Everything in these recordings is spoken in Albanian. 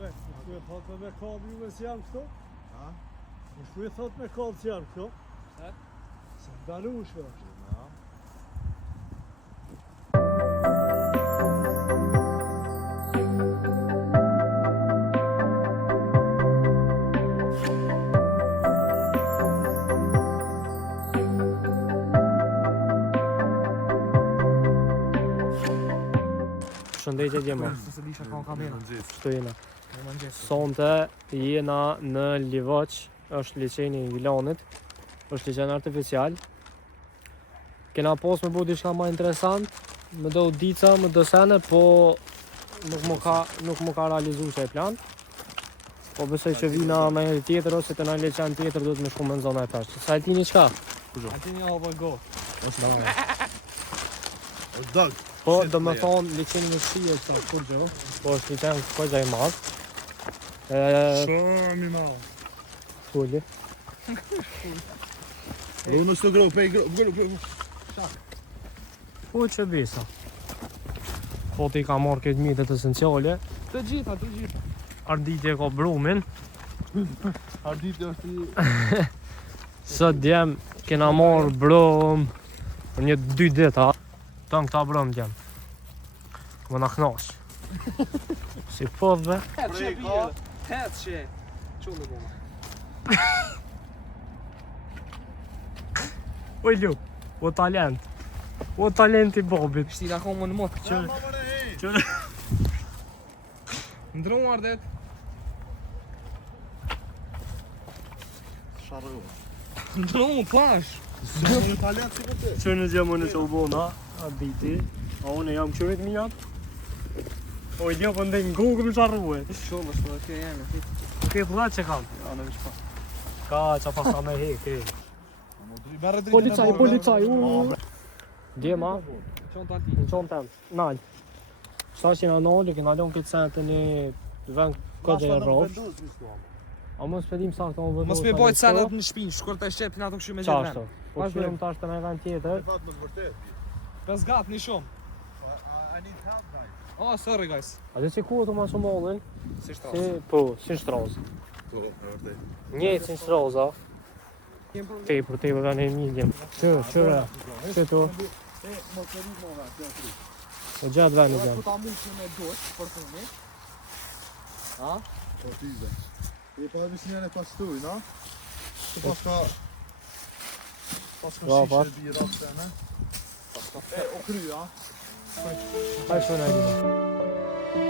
Shtu e thot me kallë juve si janë këto? Shtu e thot me kallë si janë këto? Se ndalushme është. Shëndetje gjema. Kështu jena. Sonte jena në Livaç, është liçeni i Vilanit. Është liçen artificial. Kena pas me bu diçka më interesant, më do dica, më do sene, po nuk më ka realizu që e plan. Po besoj që vina me njëri tjetër ose të në liçen tjetër duhet me shku me në zona e peshtë. Sa e tini qka? Altini over go. O dag. Po, do me thonë liçeni në shije që kur gjë, po është liçen këpëgja i madhë. Shumë i madhë. Fulli. Unë së gro, pej gro. Po që bisa. Po ti ka marrë këtë mjetet esenciale. Të gjitha. Arditje ka brumin. Arditje është i... Sot djem kena marrë brum për një 2 dita. Ton këta brum djem. Më na knash. Si po dhe? Het që. Qullë goma. O lu, o talent. O talent i Bobit. Shtila komë në motë. Që Ndronë ardet. Sharru. Ndronë, plash. Në talent si për që në gjemë në që u bona, arditi. A unë jam qërit mijat. O i ljo për ndaj në gugë më sharruhe. Shumë, shpo, kjo jemi. Ke dhëtë që kam. Ja, në vishpa. Ka që pas ka me heke. Policaj. Djema, Qonë të alti. në qonë temë, nalë. Sa që në nalë, këna lonë këtë senë të një vend këtë e rrofsh. A më s'pedim sa këto më vëndu. Mos me bojt senat në shpinë, shkur të shqep në ato këshu me gjithë Qashto. vend. Po shpirim tash të me vend tjetër. Pes gatë një shumë. Oh, sorry guys. A dhe që ku të ma shumë mollin? Si Si, shtrasë. po, si shtrazë. Njëtë si shtrazë, Tepër vend e midjem. Qëra. Që tu. O gjatë vend e Ku gjem. ta mund që me doqë, për të një. Ha? Po tyze. I pa dhe misnjën e pastuj, no? Që paska... Paska Rapat. shishe bira të ne? Paska fe, o krya. Haj shumë e një.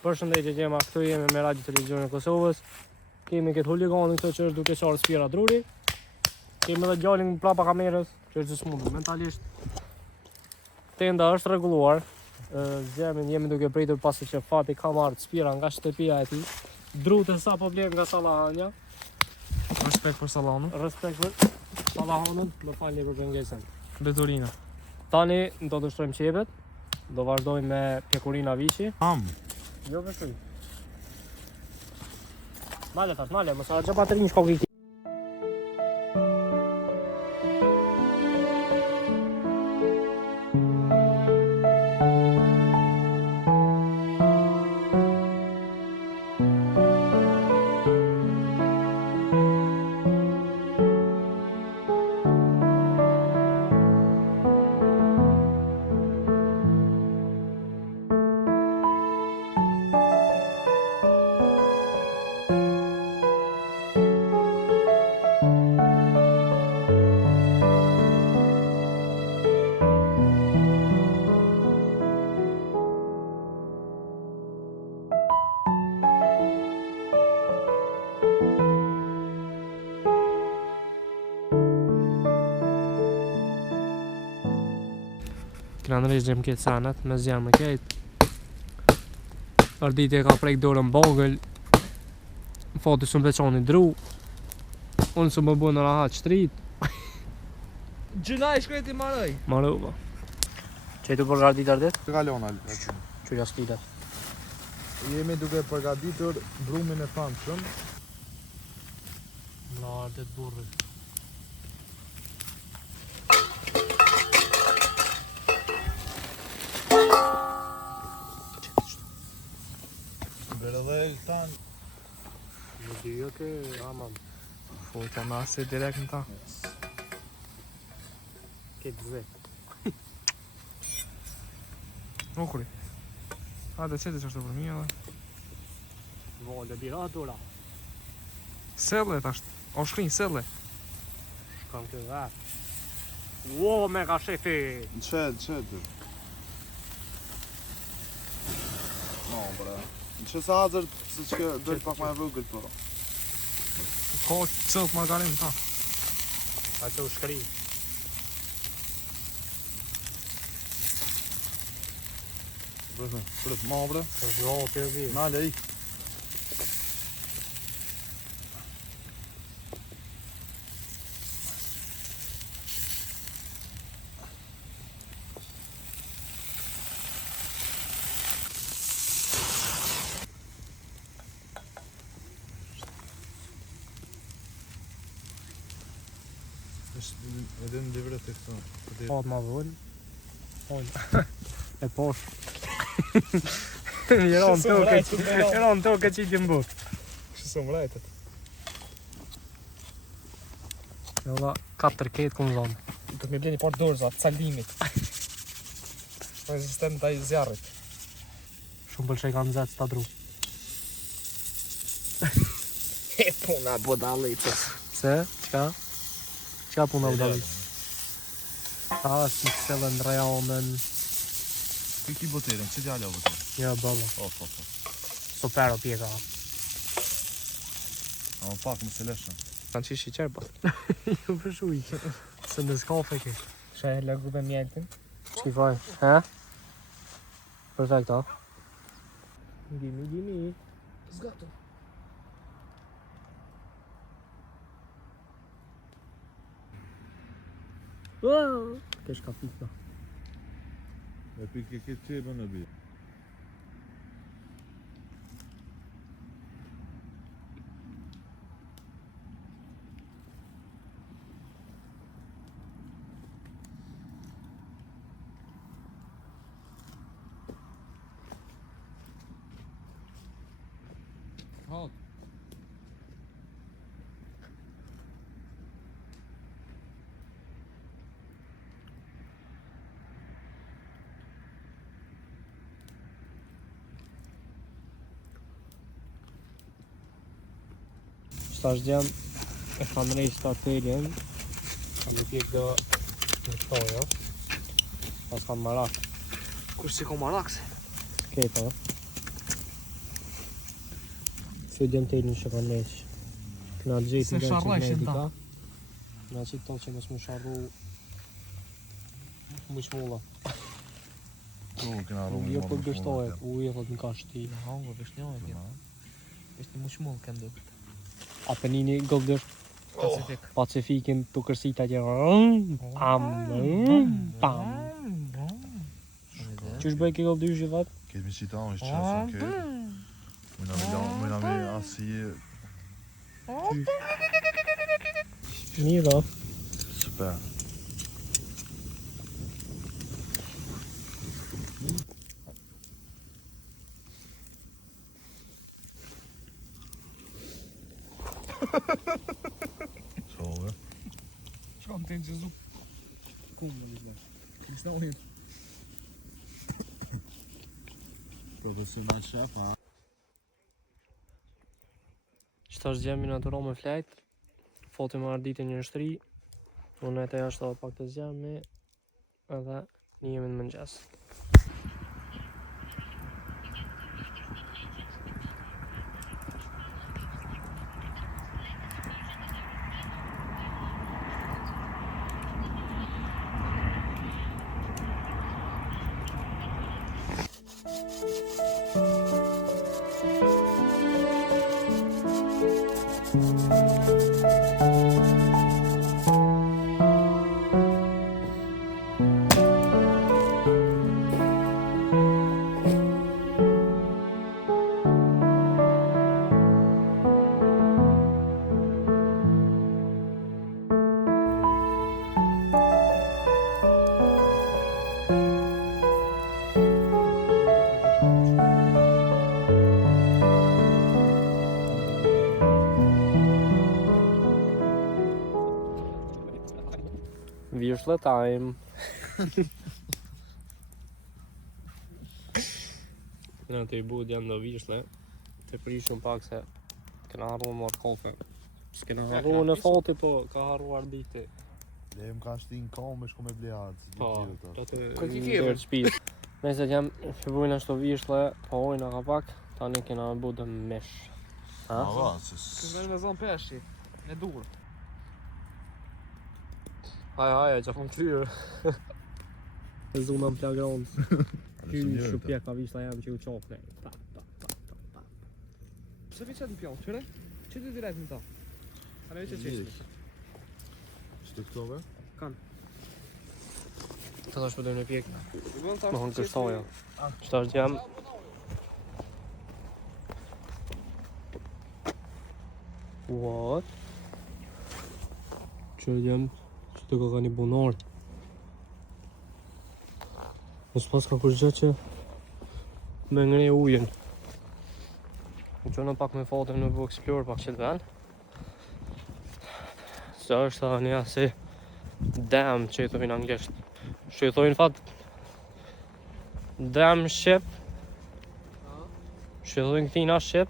Përshëndetje gjema, këtu jemi me Radio Televizionin e Kosovës. Kemi këtë huliganin këto që është duke qarë Spira Druri. Kemi edhe gjallin prapa kamerës, që është smundur mentalisht. Tenda është rregulluar. Zemin jemi duke pritur pasi që fati ka marrë Spira nga shtëpia e tij. Drute sa po bler nga Sallahania. Respekt për salonën. Respekt për Sallahanën, më falni për pengesën. Beturina. Tani do të shtrojmë qepet. Do vazhdojmë me pjekurina vishi. Jo vështoj. Nale tash, nale, mos harxo baterinë shkoki. Kena ndrejgjëm këtë sanat, me zjanë më kejtë. Arditje ka prejkë dorën bogël. Fati së më beqoni dru. Unë së më bu në rahat shtrit. Gjëna i shkreti maroj. Maruva. Që i të për ardit ardit? Të kalon, Qyra stilet. Jemi duke përgatitur brumin e famshëm. Mlardet burri. Bere dhe këtan. Në dy jo ke aman. Foqa nasi direkt në ta. Ke dze. Okuri. Hajde qëti që është të për mija dhe. Vole bira dura. Selle tash. O shkrinj selle. Shkam këtë vetë. Wo mega shefi. Qëtë. No, bre. Në që sa hazër, se që dojtë pak ma e vëgët, po. Ko cëllë margarin ta. A që u shkri. Prët, ma, bre. Të zhohë të vi. Nale, ik. Edhe në livret e këto. Pat ma vëllë. E posh. Jera në tokë që i të mbut. Shësë më rajtet. Jolla 4 ketë këmë zonë. Do të me bleni par dorza, calimit. Rezistent taj zjarrit. Shumë pëlqej kanë zetë sta dru. E puna budalitës. Se? Qka? Qka puna budali? Ta si kësele në rajonën. Ti ki boterin, që djallja boterin? Ja, bëlla. Of. Sopero pjeka. A më pak më se leshën. Kanë qish i qerpa. Ju përshuj. Se në s'kafe ke. Shë e lëgu me mjeltin. Shkifaj. He? Perfekt, ha? Gimi. Zgato. Ke shkafit, no. E pikë e këtë qebën në bje. Hot. Shtash gjem e kam rejtë stateljen. Kam i pjek do në tojo. Pas kam marak. Kur si ko marakse? Keta. Kjo djem telin që kam rejtë. Këna gjithë Se sharrojshin ta. Këna qitë to që nësë më sharru më shmulla. Këna rrumë Jo për gështohet, ujë thot në ka shti. Në hango, vesh një ojë. Vesh një mushmull këndu. Apenini gëllëdër Pacifik. Pacifikin të kërsita që Qysh bëj ke gëllëdër që vat? Këtë mi qita unë ishtë qasën këtë. Mëjna me asije. Mirë, Super. Sove. Shkam të në që zupë. Kumë në një Kështë në unë. Profesional chef, ha? Qëtash gjemi në të ro me flajt. Fotim ardite një nështri. Unë e të jashtë pak të zgjemi. Edhe një jemi në mëngjes. Vishla time. Në të i bud janë do vishle. Të prishëm pak se kena harruar marrë kafe. S'kena harruar në fati, po ka harruar dite. Le më ka shtin kam me shku me bleat. Po, Kërë ki ndër shtëpi. Nëse jam fillojnë ashtu vishle, po ojna ka pak, tani kena bu të mesh. Ha? Këmë me zonë peshqi, në dur. Haj, që fam kryrë. E zuna në plagronë. Kyri shupje ka vishla jam që u qopne. Pse vi qëtë në pjonë, qëre? Që ty direkt në ta? A ne vi që qeshti? Shtë këtove? Të tash përdojmë në pjekë. Më Më hënë kështoja. Qëta është jam? What? Që jam? Që të ka një bunar. Mos pas ka kërgja që me ngre ujen. Në që në pak me fatën në bu explore pak që të ven. Se është ta një asi dam që i thojnë anglisht. Që i thojnë fat dam ship. Që i thojnë këtina ship.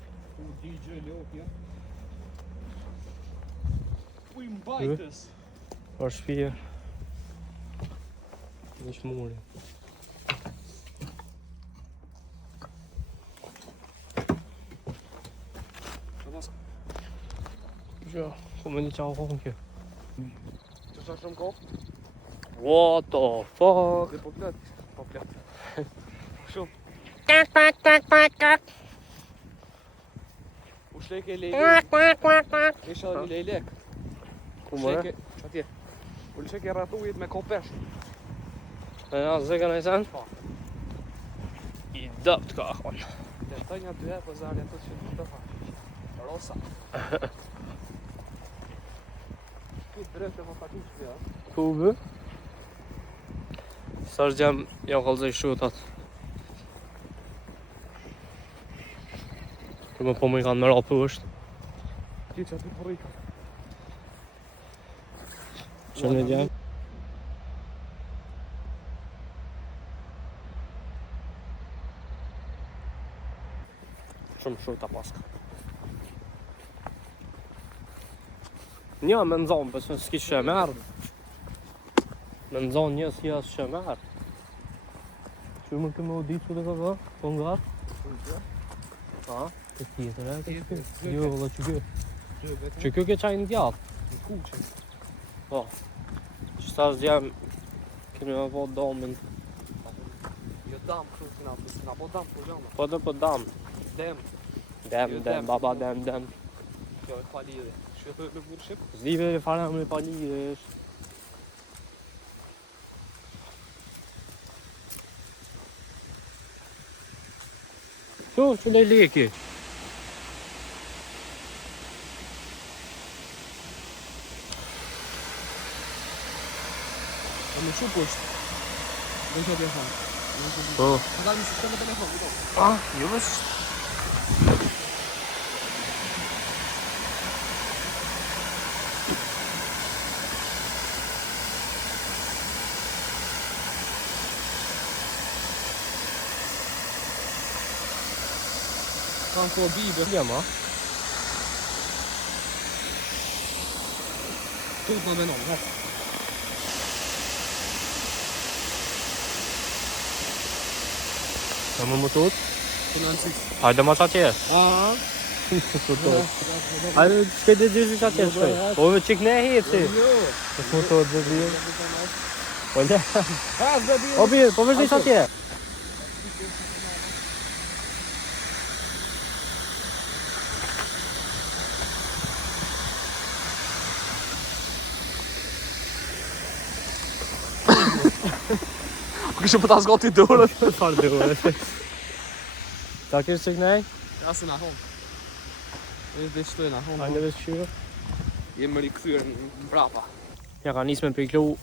DJ Lopja. Uj mbajtës. Për shpije. Nish muri. Jo, ku me një qa kohën kjo. Që sa shumë kohë? What the fuck? Dhe po plët. Shumë. Kak. U shleke lejlek. Isha dhe një lejlek. Ku mëre? Atje. U shleke rratujit me kopesh. E nga zeka në i sen? Po. I dëpt ka akon. Dhe të një dy e po zarja të që të fa. Rosa. Këtë drejt e më patu që ja. Ku bë? Sa është jam, ja kalzoj shutat. Që më po më i kanë më rapu është. Ti që aty përrika. Që në jam? Shumë shuta paska. Një me nëzonë, pësë s'ki shëmerë. Me nëzonë një s'ki asë shëmerë. Që më këmë u ditë që të ka ka? Po nga? Ha? Të tjetër e? Tjetër. Jo, dhe që kjo. Që kjo ke qajnë djatë. Në kuqe. Po. Që ta është jam, kemi me po domin. Jo dam kështu si na po dam po gjama. Po dhe po dam. Dem. Dem, baba dem. Kjo e palidhe. Që të në burë shqip? Zdive e fare me palidhesh. Që lejleki. A më shumë poshtë. Dhe që telefon. Po. Të dalë më sistem me telefon, këto. Ah, jo vesh. Kam fobi be. Jam, a? Tut më menon, hec. Në më tut? Të në nësit. Hajde ma qa qesh. Aha. Hajde që të gjithë qa qesh shkoj. Po me qik ne heci. Jo. Më tut dhe dhjo. Po le. Pas dhe dhjo. O bje, po vërdi qa qesh. Kështë për ta zgati dorët. Farë dhe ure. Ta kështë qik nej? Asë në ahon. E dhe shtojnë ahon. Hajde vesh qyre. Jem rikëthyrë në brapa. Ja ka nis me piklu.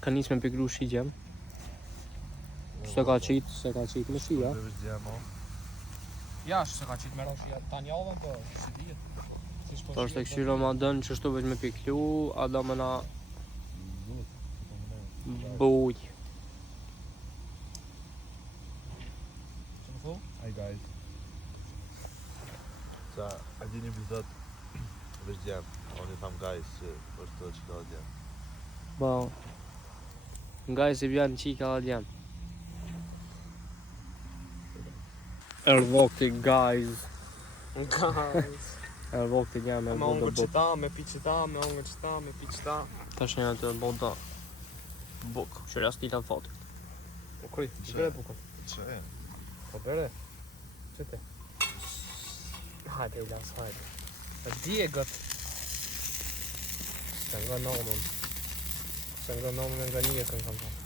Ka nis me piklu shi gjem. Se ka qit me shia. Ja, se ka qitë me roshia ta njallën, po si dhjetë. Ta është e këshyra ma dënë që shtu veç me piklu, a do me na buj. Hi guys. Sa, a dini bizot veç djem. Oni tham guys që është të qika djem. Ba, nga i si vjen qika dhe djem. Erë vokti guys. Erë vokti djem me Me budo ongër buk. qëta, me pi qëta, me ongër qëta, me pi qëta. Tash një të budo buk, që rastita fotit. Po kri, bere bukën. Që e? Po bere. Qëte. Hajde, Ilas, hajde. E di e gët. Se nga nomën. Se nga nomën nga një e kënë kam thonë.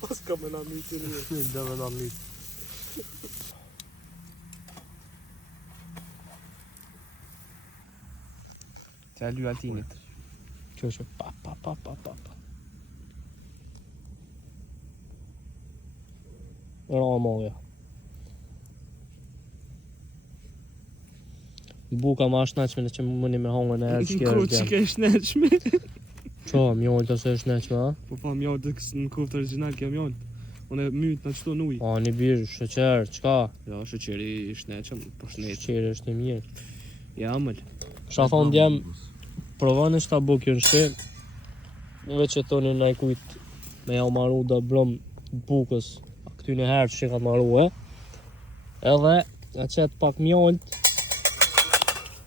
Pas ka me na mitë një. Dhe me na mitë. Që e ly Altinit. Që pa. Ramoja. Buka ma shnaqme në që mëni me hongën e herë që kjerë djem. ke shnaqme. Qa, mjollë të se shnaqme, a? Po pa mjollë të kësë në koftë original ke mjollë. Unë e mytë në qëto në ujë. A, një birë, shëqerë, qka? Ja, shëqeri i shneqëm, po shneqëm. Shëqerë është një mirë. Ja, mëllë. Shka thonë djem, provani shta bukë në shpi, veç që thoni në kujt me ja maru da blom bukës, këtyne herë që ka maru edhe a qëtë pak mjollët,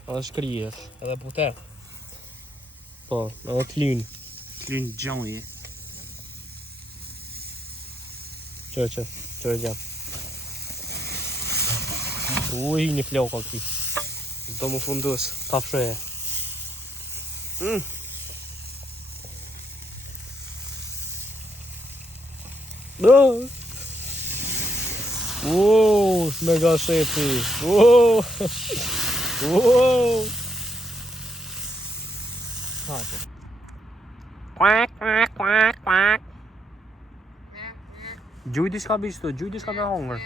edhe shkrijesh, Edhe puter. po, edhe t'lynë, Klyn gjonje. që djem. Uj, një floka këti, Do më fundus. ka fsheje. Mega shefi. Gjuj di shka bishtu, gjuj di shka me hongër.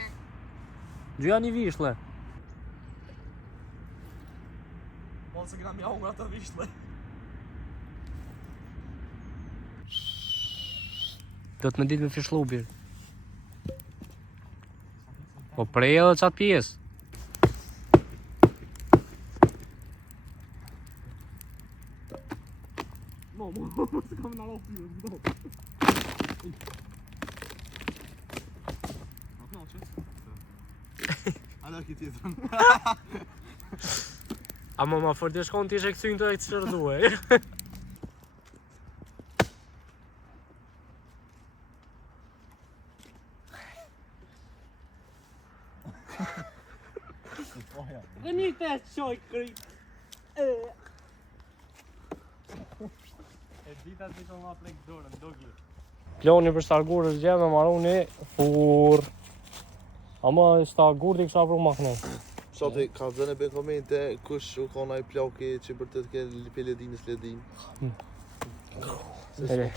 Gjuja një vishle. Po se këna mja ungra të vishtle. Do të me ditë me fishlu birë. Po prej edhe qatë pjesë. Se kam në alo pyrë, do. Ala ki tjetërën. Ama ma fërti shkon t'i ishe kësyn të e këtë qërduhe. Dhe një të qoj kryt. E dita që ka ma prek dorën, dogi. Ploni për shtargur është gjemë me maruni fur. Ama shtargur t'i kësha pru makne. Soti, ka dhënë e be komente kush u kona i ploki që për të ke ledinës ledin.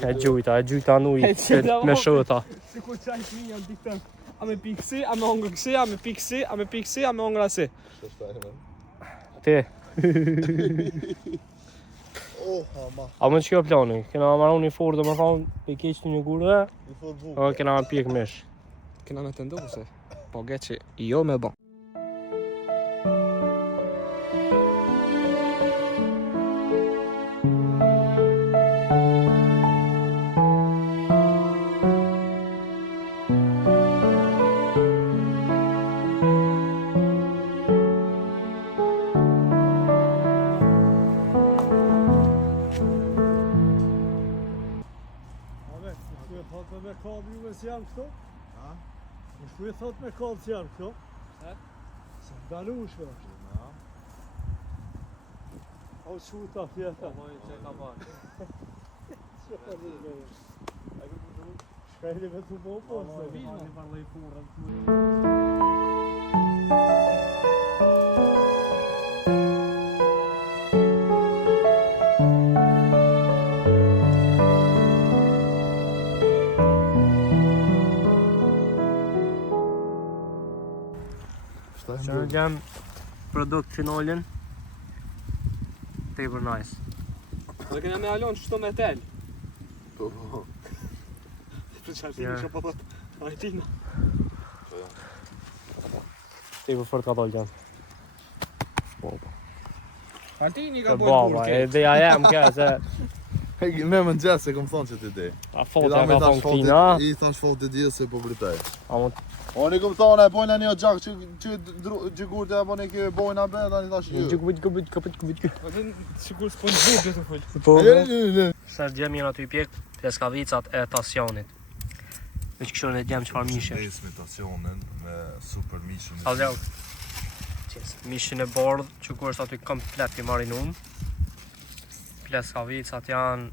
E gjujta në ujë me shëta. Si ku qaj të një janë dikten. A me pi kësi, a me ongër kësi, a me pi kësi, a me pi kësi, a me ongër asi. Shështë e me. Ti, Oh, ama. a më që kjo plani? Kena marrë një furë dhe më thonë i keqë një gurë, I fort bukë. o kena me pjek mish. Kena me të ndohë se. Po ge që jo me bon. Me kallë juve si janë këto? Ha? Në shku i thot me kallë si janë këto? Ha? Se ndalushme është. O që ta fjeta? Shkajli me të po po? gjem produkt finalin. Tepër nice. Dhe kena me alon që shto me tel. Po. Për qartini që po thot Artina. Tepër fort ka dalë gjem. Artini Të ka bojnë baba, burke. ideja jem kja se... Hey, me më gjatë se kom thonë që ti de. A fotja ka thonë këtina. I thash fotë di se po vritaj. A mund... Oni kom thonë e bojna një gjak që gjigurte apo ne ke bojna be tani tash ju. Gjukubit. Atë sigur s'po në burke të full. Po, Le. sa gjem jena ty pjek pleskavicat e tasionit. Me që këshon e gjem qëfar mishe. Stacionin me super mishin. Algjau. Mishin e bordh që kur është aty komplet i marinum. Pleskavicat janë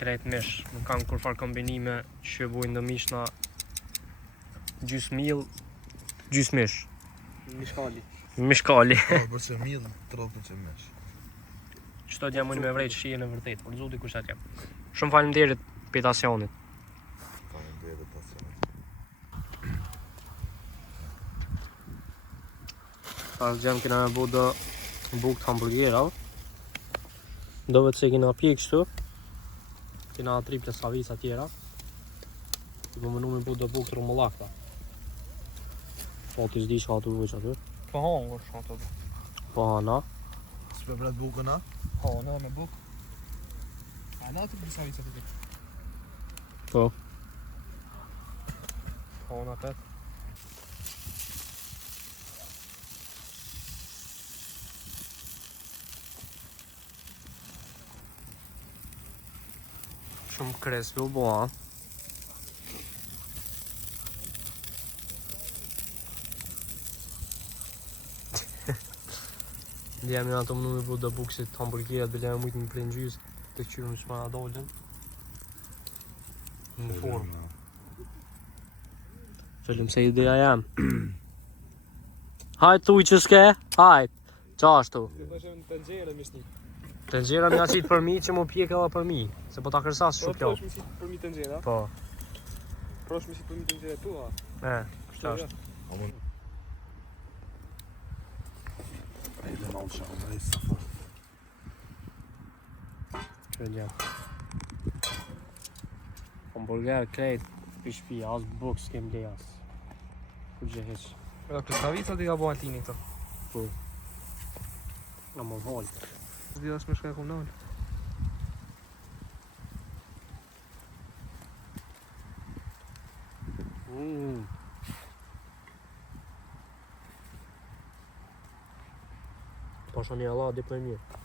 krejt mish. Nuk kanë kur far kombinime që bujnë dhe mishna gjys mill, gjys mish. Mishkali. Mishkali. Po, përse mill, trotën që mesh. Qëto djem mund me vrejt shijen e vërtet, për zoti kush atje. Shumë faleminderit për tasionit. Faleminderit tasionit. Pas gjem kena me bu do buk të hamburgera. Do vetë se kena pjek kështu. Kena 3 pleskavica tjera. I po mënu me bu do buk të rumullakta. Po t'i zdi shka të vëq aty. Po hongër shka të bu. Po hana. S'pe vret bukën a? Po, në me buk. A në të blisavica të dik. Po. Po, në pet. Shumë krespi u bo, ha? Ndjem një ato mënu me bu do bukësit hamburgerat, bile e mujtë një prej në gjysë të këqyrën që ma dollën. Në formë. Fillim se ideja jam. Hajt tuj që s'ke, hajt. Qashtu. Dhe thashem të nxere me shni. Të nxera mja qitë për mi që mu pjek edhe për mi. Se po ta kërsas Po, shumë kjo. prosh me si për mi të nxera. Po. Prosh me si për mi të nxera tu, ha. Kështë ashtë. Edhe në uqa, në rejtë sa fort. Që gjem. Hamburger krejt, pishpi, as buk s'kem le as. Kur gjë heq. Edhe pleskavica t'i ka bo Altini këto. Nga më val. S'di as me shka e kum nalë. Pasha një Allah, di për mirë.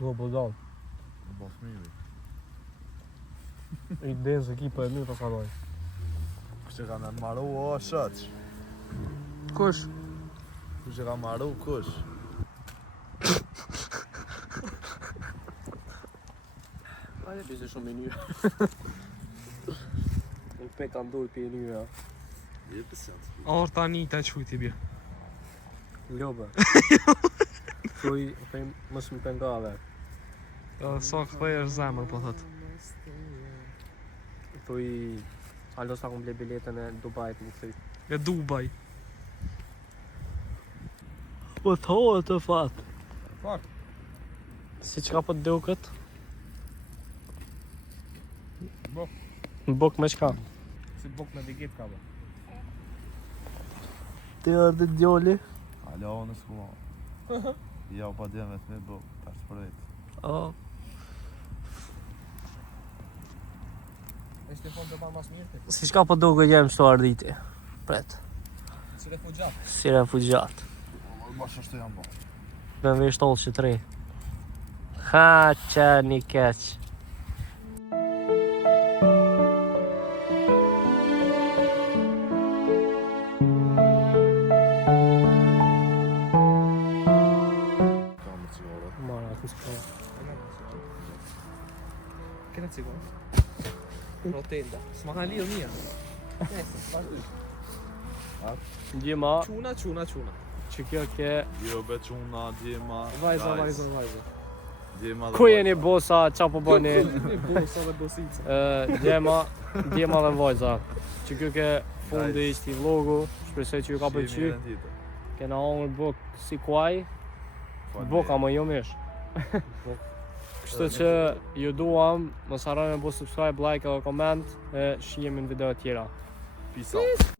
Go, po dal. Në bos miri. I den se ki për e mirë pas ka dojë. Kush e ka me maru, o, shëq. Kush? Kush e ka maru, kush? Hajde bishte shumë i njëra. Në pe ka ndurë për i njëra. Je pësjant. Orë tani ta quj t'i bje. Ljobe. Thuj, mos më pengave. Sa këthej është zemër, po thot. Thuj, alo sa kom ble biletën e Dubajt më thuj. E Dubai. Po thonë të fatë. Fak. Si qka po të dukët? Bok. Bok me qka? Si bok me digit ka bo. Ti ardhe djoli? Alo, në s'kuma. Ja, pa djemet me bo, tash përrejt. O. Ishte fond të banë mas mirë ti. Si qka po duke jem shto ardhiti? Pret. Si refugjat. Si refugjat. Ma shështë jam bo. BMW 703. Ha, që një keq. Kam me cigare. Mara, ku s'ka. Kena cigon. Rotenda. S'ma ka lidhë mija. Nesë, vazhdu. Ndjema, Quna. që kjo ke... Jo, be quna, djema. Vajza. Ku jeni bosa, qa po bëni? Bosa dhe bosica. Djema dhe vajza. Që kjo ke fundi ishte i vlogu, shpresoj që ju ka pëlqy. Kena hongër buk si kuaj, buka më jo mish. Kështu që ju duam, mos harroni me bu subscribe, like dhe comment, e shihemi në video tjera. Peace out.